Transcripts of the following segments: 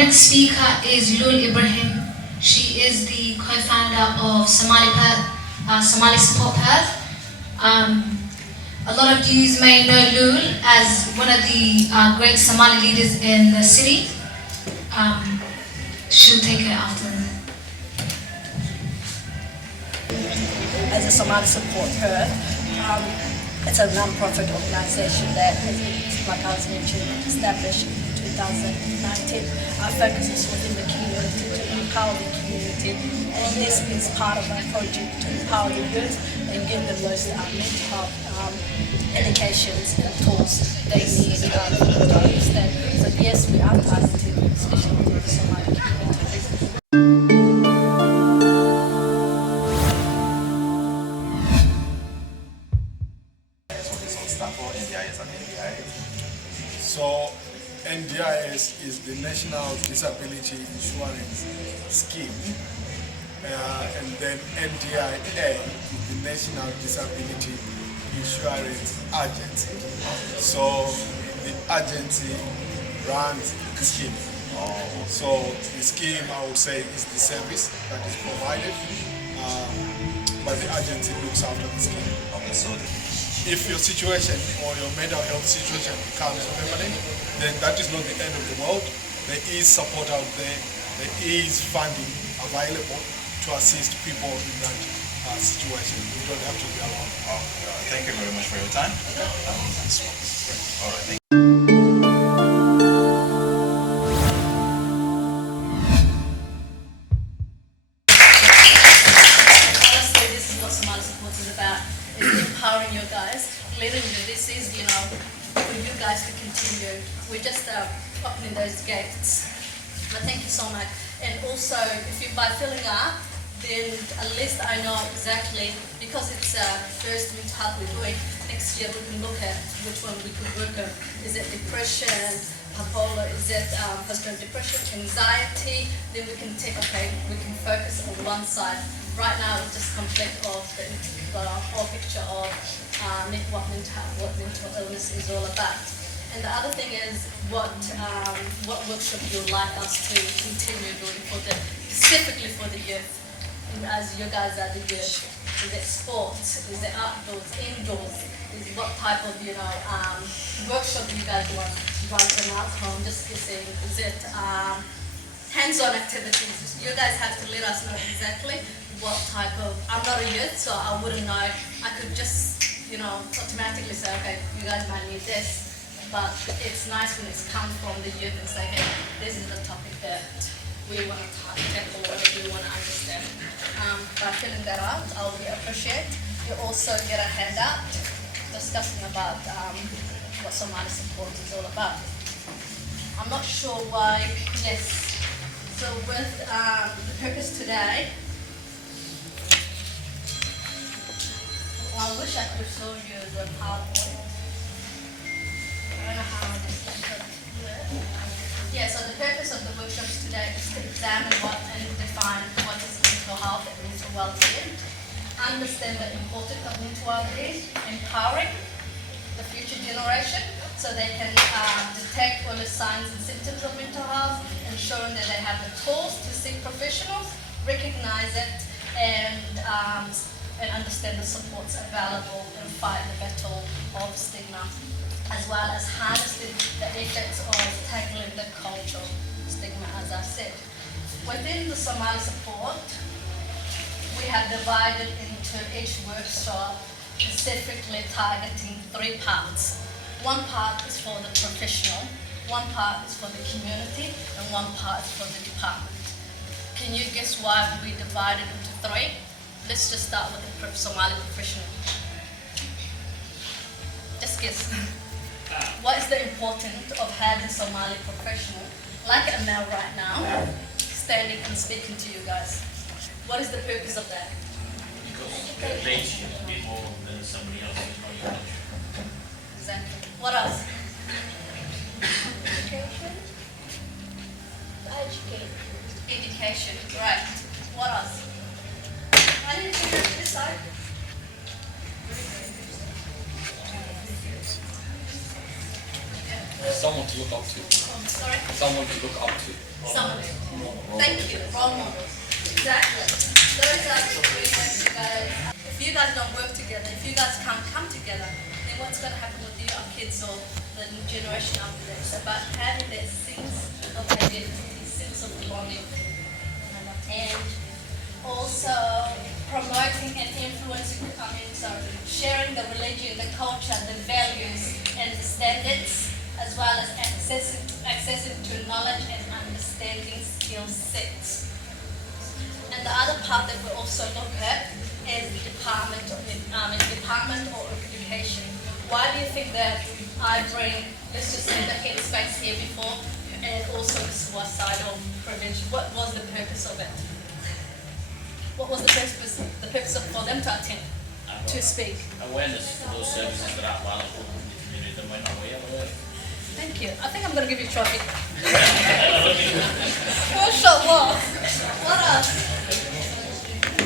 next speaker is Luul Ibrahim. She is the co-founder of Somali Support Perth. A lot of you may know Luul as one of the great Somali leaders in the city. She'll take it after. As a Somali Support Perth, it's a non-profit organisation that has been, like I was mentioning, established in 2019. Our focus is within the community, to empower the community, and this is part of our project to empower the youth and give them those mental health educations and tools they need to understand. So yes, we are targeting especially the Somali community. NDIS and NDIA. So NDIS is the National Disability Insurance Scheme, and then NDIA is the National Disability Insurance Agency. So the agency runs the scheme. So the scheme, I would say, is the service that is provided, but the agency looks after the scheme. Okay, so if your situation or your mental health situation becomes permanent, then that is not the end of the world. There is support out there. There is funding available to assist people in that situation. You don't have to be alone. Thank you very much for your time. All right. Thank you. Empowering you guys, letting you, this is, for you guys to continue. We're just opening those gates. But thank you so much. And also, if you, by filling up, then at least I know exactly, because it's first mental health we're doing, next year we can look at which one we could work on. Is it depression, bipolar, is it postpartum depression, anxiety? Then we can take, okay, we can focus on one side. Right now it's just complete of the whole picture of what mental illness is all about. And the other thing is what workshop you would like us to continue doing specifically for the youth, as you guys are the youth. Is it sports? Is it outdoors, indoors? Is what type of workshop you guys want right now at home? Just saying, is it hands-on activities? You guys have to let us know exactly what type of, I'm not a youth, so I wouldn't know. I could just, automatically say, okay, you guys might need this. But it's nice when it's come from the youth and say, hey, this is the topic that we want to tackle or we want to understand. By filling that out, I'll be appreciate. You also get a handout discussing about what Somali support is all about. I'm not sure why, yes. So with the purpose today, I wish I could show you the PowerPoint. I don't know how this is going to do it. Yeah, so the purpose of the workshops today is to examine and define what is mental health and mental well-being, understand the importance of mental well-being, empowering the future generation so they can detect early signs and symptoms of mental health, ensuring that they have the tools to seek professionals, recognize it, and understand the supports available and fight the battle of stigma, as well as harnessing the effects of tackling the cultural stigma, as I said. Within the Somali support, we have divided into each workshop specifically targeting 3 parts. One part is for the professional, one part is for the community, and one part is for the department. Can you guess why we divided into 3? Let's just start with the Somali professional. Just guess. What is the importance of having Somali professional, like AMAL right now, standing and speaking to you guys? What is the purpose of that? Because they should be more than somebody else who's not your age. Exactly. What else? Education. Educate. Education, right. What else? I didn't figure it this side. Someone to look up to. Sorry? Someone to look up to. guys don't work together, if you guys can't come together, then what's going to happen with your kids or the new generation after that? It's about having that sense of identity, sense of belonging. And also promoting and influencing, sharing the religion, the culture, the values and the standards, as well as accessing to knowledge and understanding skill sets. And the other part that we also look at is department or education. Why do you think that I bring, let's just say, the headspace here before, and also the suicidal prevention? What was the purpose of it? What was the purpose for them to attend, to speak? Awareness for those services that are available in the community that might not be aware. Thank you. I think I'm going to give you a trophy. MashaAllah. What else?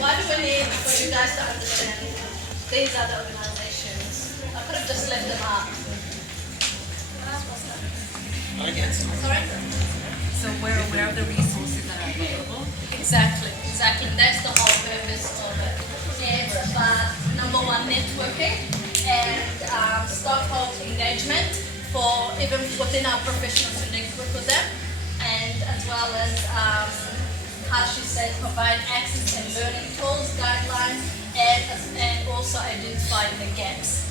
Why do we need for you guys to understand these other organizations? I could have just left them out. Sorry? So we're aware of the resources that are available. Exactly. And that's the whole purpose of it. It's about, number one, networking and stockholder engagement for even within our professionals to network with them, and as well as, how she said, provide access and learning tools, guidelines, and also identifying the gaps.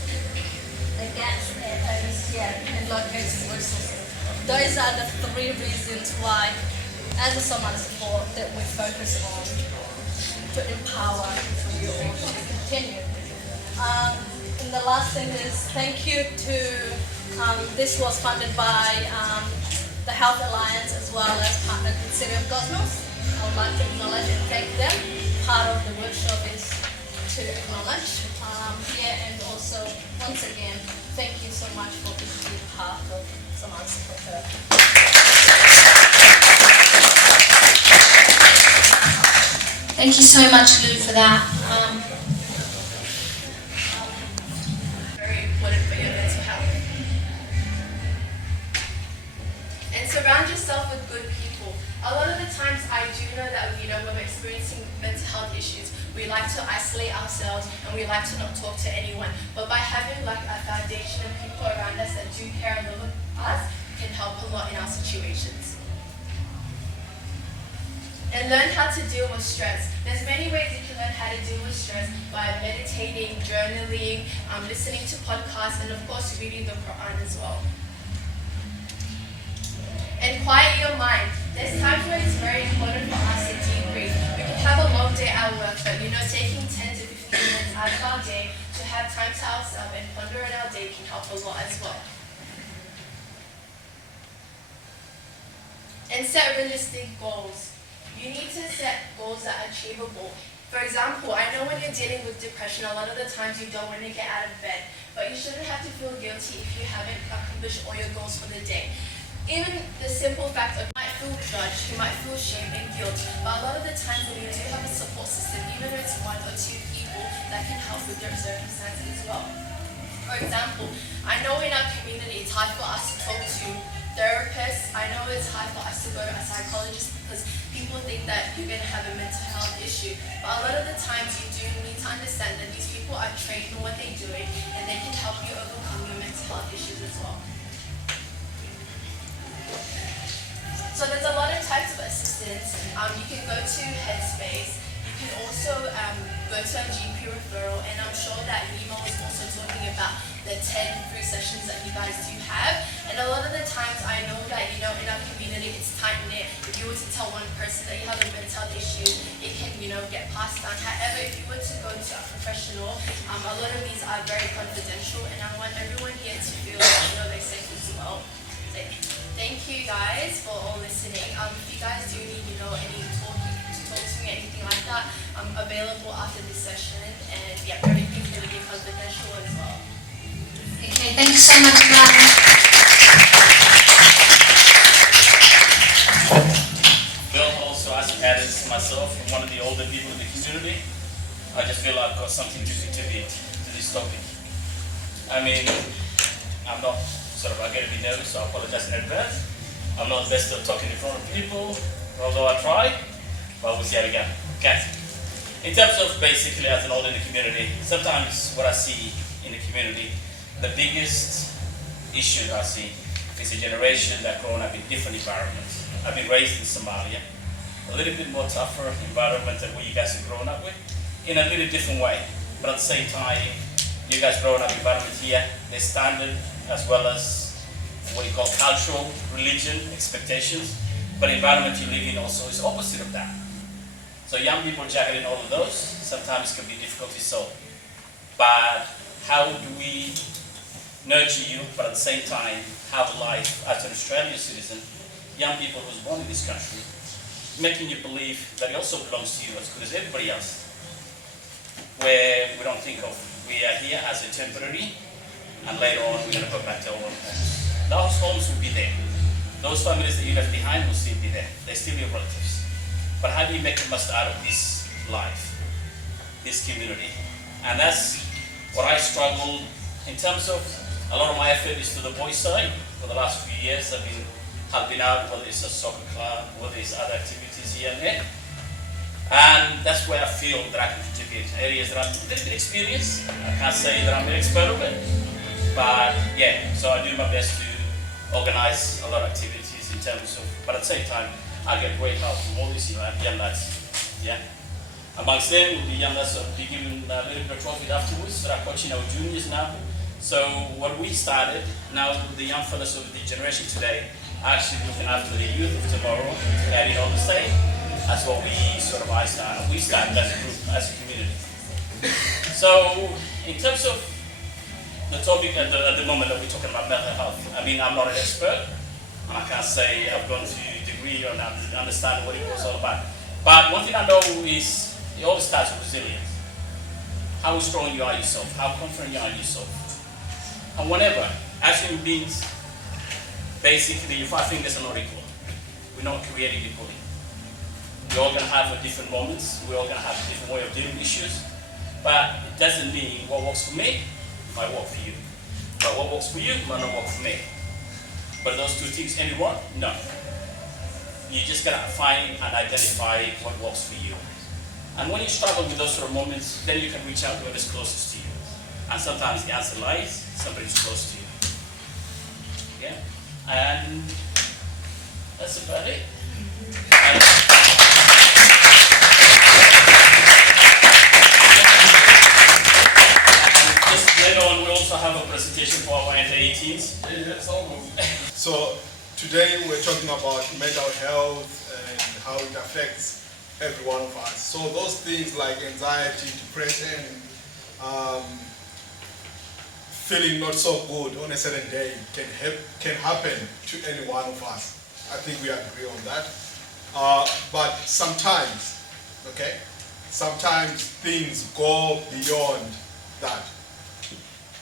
And locating resources. Those are the three reasons why, as a Somali support, that we focus on to empower you all to continue. And the last thing is thank you to, this was funded by the Health Alliance as well as partnered with City of Cosmos. I would like to acknowledge and thank them. Part of the workshop is to acknowledge. And also, once again, thank you so much for being part of Somali Support. Thank you so much, Luul, for that. Very important for your mental health. And surround yourself with good people. A lot of the times I do know that when we're experiencing mental health issues, we like to isolate ourselves and we like to not talk to anyone. But by having like a foundation of people around us that do care and love us can help a lot in our situations. And learn how to deal with stress. There's many ways you can learn how to deal with stress by meditating, journaling, listening to podcasts, and of course reading the Quran as well. And quiet your mind. There's times where it's very important for us to debrief. We can have a long day at work, but taking 10 to 15 minutes out of our day to have time to ourselves and ponder on our day can help a lot as well. And set realistic goals. You need to set goals that are achievable. For example, I know when you're dealing with depression, a lot of the times you don't want to get out of bed, but you shouldn't have to feel guilty if you haven't accomplished all your goals for the day. Even the simple fact of you might feel judged, you might feel shame and guilt, but a lot of the times when you do have a support system, even if it's 1 or 2 people, that can help with their circumstances as well. For example, I know in our community it's hard for us to talk to therapists. I know it's hard for us to go to a psychologist because people think that you're going to have a mental health issue. But a lot of the times you do need to understand that these people are trained in what they're doing and they can help you overcome your mental health issues as well. So there's a lot of types of assistance. You can go to Headspace. You can also go to a GP referral, and I'm sure that Nemo was also talking about the 10 free sessions that you guys do have. And a lot of the times I know that, in our community it's tight-knit. If you were to tell one person that you have a mental health issue, it can, get passed on. However, if you were to go to a professional, a lot of these are very confidential, and I want everyone here to feel they're safe as well. Thank you guys for all listening. If you guys do need, any talking to talk to me, anything like that, I'm available after this session, and everything's going to be confidential as well. Okay, thank you so much, Ram. Bill also added myself, I'm one of the older people in the community. I just feel I've got something to contribute to this topic. I mean, I'm not I get a bit nervous, so I apologize in advance. I'm not the best at talking in front of people, although I try, but we'll see how we go. Okay? In terms of basically as an older in the community, sometimes what I see in the community, the biggest issue that I see is a generation that grown up in different environments. I've been raised in Somalia, a little bit more tougher environment than what you guys have grown up with, in a little different way. But at the same time, you guys growing up environment here, the standard as well as what you call cultural, religion, expectations, but environment you live in also is opposite of that. So young people juggling all of those sometimes can be difficult to solve. But how do we nurture you, but at the same time have a life as an Australian citizen, young people who's born in this country, making you believe that it also belongs to you as good as everybody else, where we don't think of we are here as a temporary, and later on we're going to go back to our own homes. Those homes will be there. Those families that you left behind will still be there. They're still your relatives. But how do you make the most out of this life, this community? And that's what I struggled in terms of. A lot of my effort is to the boys' side. For the last few years, I've been helping out, whether it's a soccer club, whether it's other activities here and there. And that's where I feel that I can contribute. Areas that I'm a little bit experienced. I can't say that I'm an expert of it. But yeah, so I do my best to organize a lot of activities in terms of, but at the same time, I get great help from all these young lads. Yeah. Amongst them will be young lads that will be given a little bit of trophy afterwards that are coaching our juniors now. So what we started, now the young fellas of the generation today are actually looking after the youth of tomorrow, carrying on the same. That's what we sort of we started as a group, as a community. So in terms of the topic at the moment that we're talking about mental health, I mean, I'm not an expert, and I can't say I've gone to a degree or understand what it was all about. But one thing I know is it always starts with resilience. How strong you are yourself, how confident you are in yourself. And whenever, as human beings, basically, your 5 fingers are not equal. We're not created equally. We're all going to have different moments. We're all going to have a different way of dealing with issues. But it doesn't mean what works for me might work for you. But what works for you might not work for me. But those two things, anyone? No. You just got to find and identify what works for you. And when you struggle with those sort of moments, then you can reach out to whoever's closest to you. And sometimes the answer lies somebody's close to you. Yeah? And that's about it. Just later on, we also have a presentation for our NDIA teams. So today we're talking about mental health and how it affects every one of us. So those things like anxiety, depression, feeling not so good on a certain day can happen to any one of us. I think we agree on that. But sometimes, okay, sometimes things go beyond that.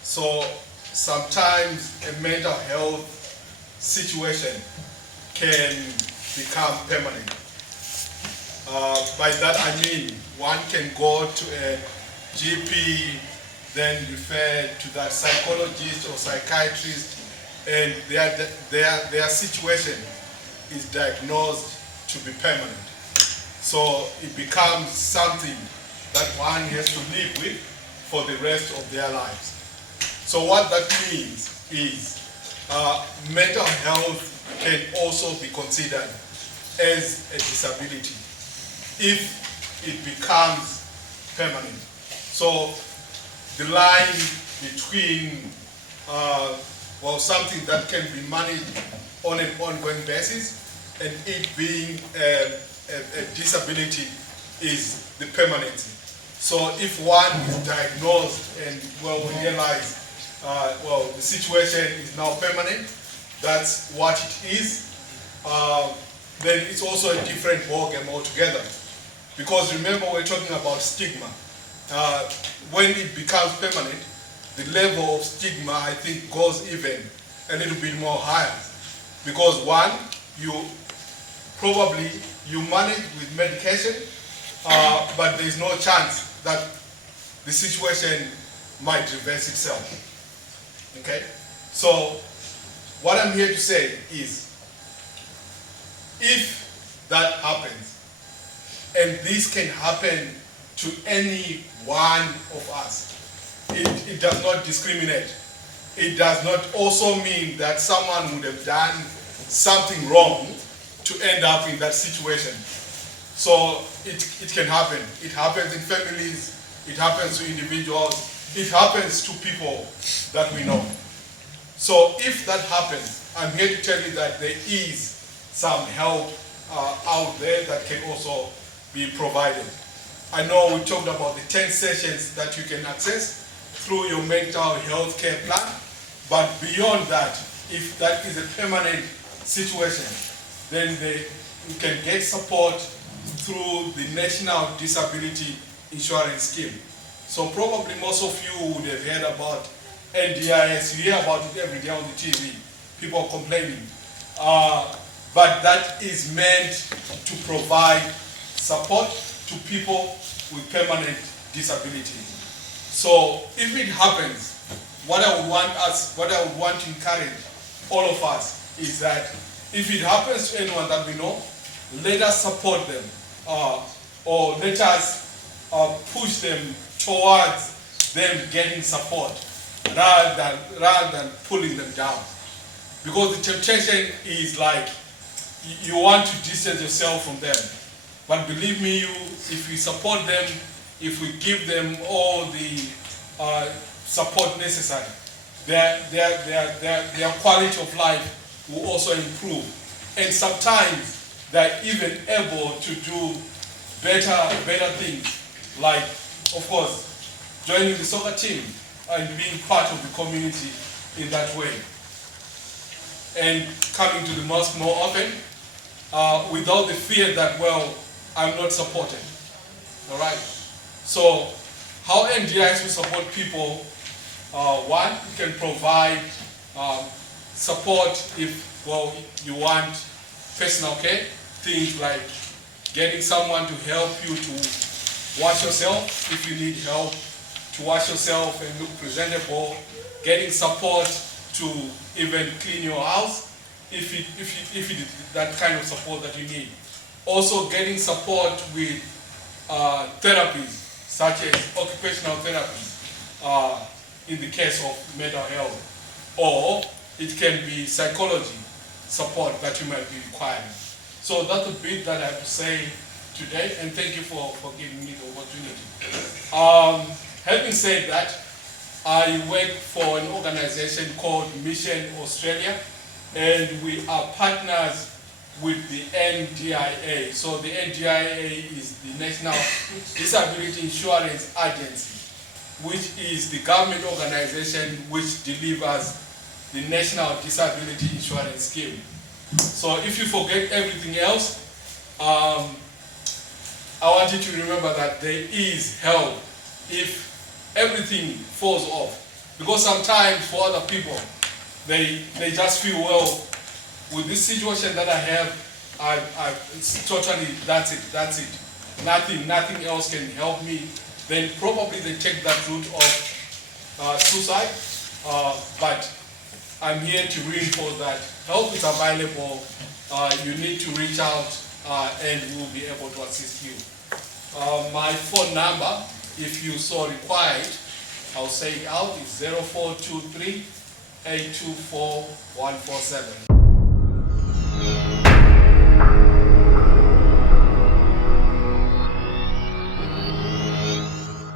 So sometimes a mental health situation can become permanent. By that I mean one can go to a GP, then refer to that psychologist or psychiatrist, and their situation is diagnosed to be permanent. So it becomes something that one has to live with for the rest of their lives. So what that means is mental health can also be considered as a disability if it becomes permanent. So the line between something that can be managed on an ongoing basis and it being a disability is the permanency. So if one is diagnosed and we realize the situation is now permanent, that's what it is, then it's also a different ballgame altogether. Because remember, we're talking about stigma. When it becomes permanent, the level of stigma, I think, goes even a little bit more higher. Because one, you manage with medication, but there's no chance that the situation might reverse itself. Okay? So, what I'm here to say is, if that happens, and this can happen to any one of us. It does not discriminate. It does not also mean that someone would have done something wrong to end up in that situation. So it can happen. It happens in families, it happens to individuals, it happens to people that we know. So if that happens, I'm here to tell you that there is some help out there that can also be provided. I know we talked about the 10 sessions that you can access through your mental health care plan, but beyond that, if that is a permanent situation, then you can get support through the National Disability Insurance Scheme. So probably most of you would have heard about NDIS. You hear about it every day on the TV, people complaining. But that is meant to provide support to people with permanent disabilities. So if it happens, what I would want to encourage all of us is that if it happens to anyone that we know, let us support them, or let us push them towards them getting support rather than pulling them down. Because the temptation is like you want to distance yourself from them. But believe me, if we support them, if we give them all the support necessary, their quality of life will also improve. And sometimes they're even able to do better things, like, of course, joining the soccer team and being part of the community in that way. And coming to the mosque more often, without the fear that, well, I'm not supported. All right? So, how NDIS will support people? One, you can provide support if, well, you want personal care, things like getting someone to help you to wash yourself if you need help to wash yourself and look presentable, getting support to even clean your house if it is that kind of support that you need. Also getting support with therapies such as occupational therapy in the case of mental health, or it can be psychology support that you might be requiring. So that's a bit that I have to say today, and thank you for giving me the opportunity. Having said that, I work for an organization called Mission Australia, and we are partners with the NDIA. So the NDIA is the National Disability Insurance Agency, which is the government organization which delivers the National Disability Insurance Scheme. So if you forget everything else, I want you to remember that there is help if everything falls off. Because sometimes for other people, they just feel, well, with this situation that I have, it's totally, that's it. Nothing else can help me. Then probably they take that route of suicide. But I'm here to reinforce that help is available. You need to reach out and we'll be able to assist you. My phone number, if you so required, I'll say it out, is 0423 824 147.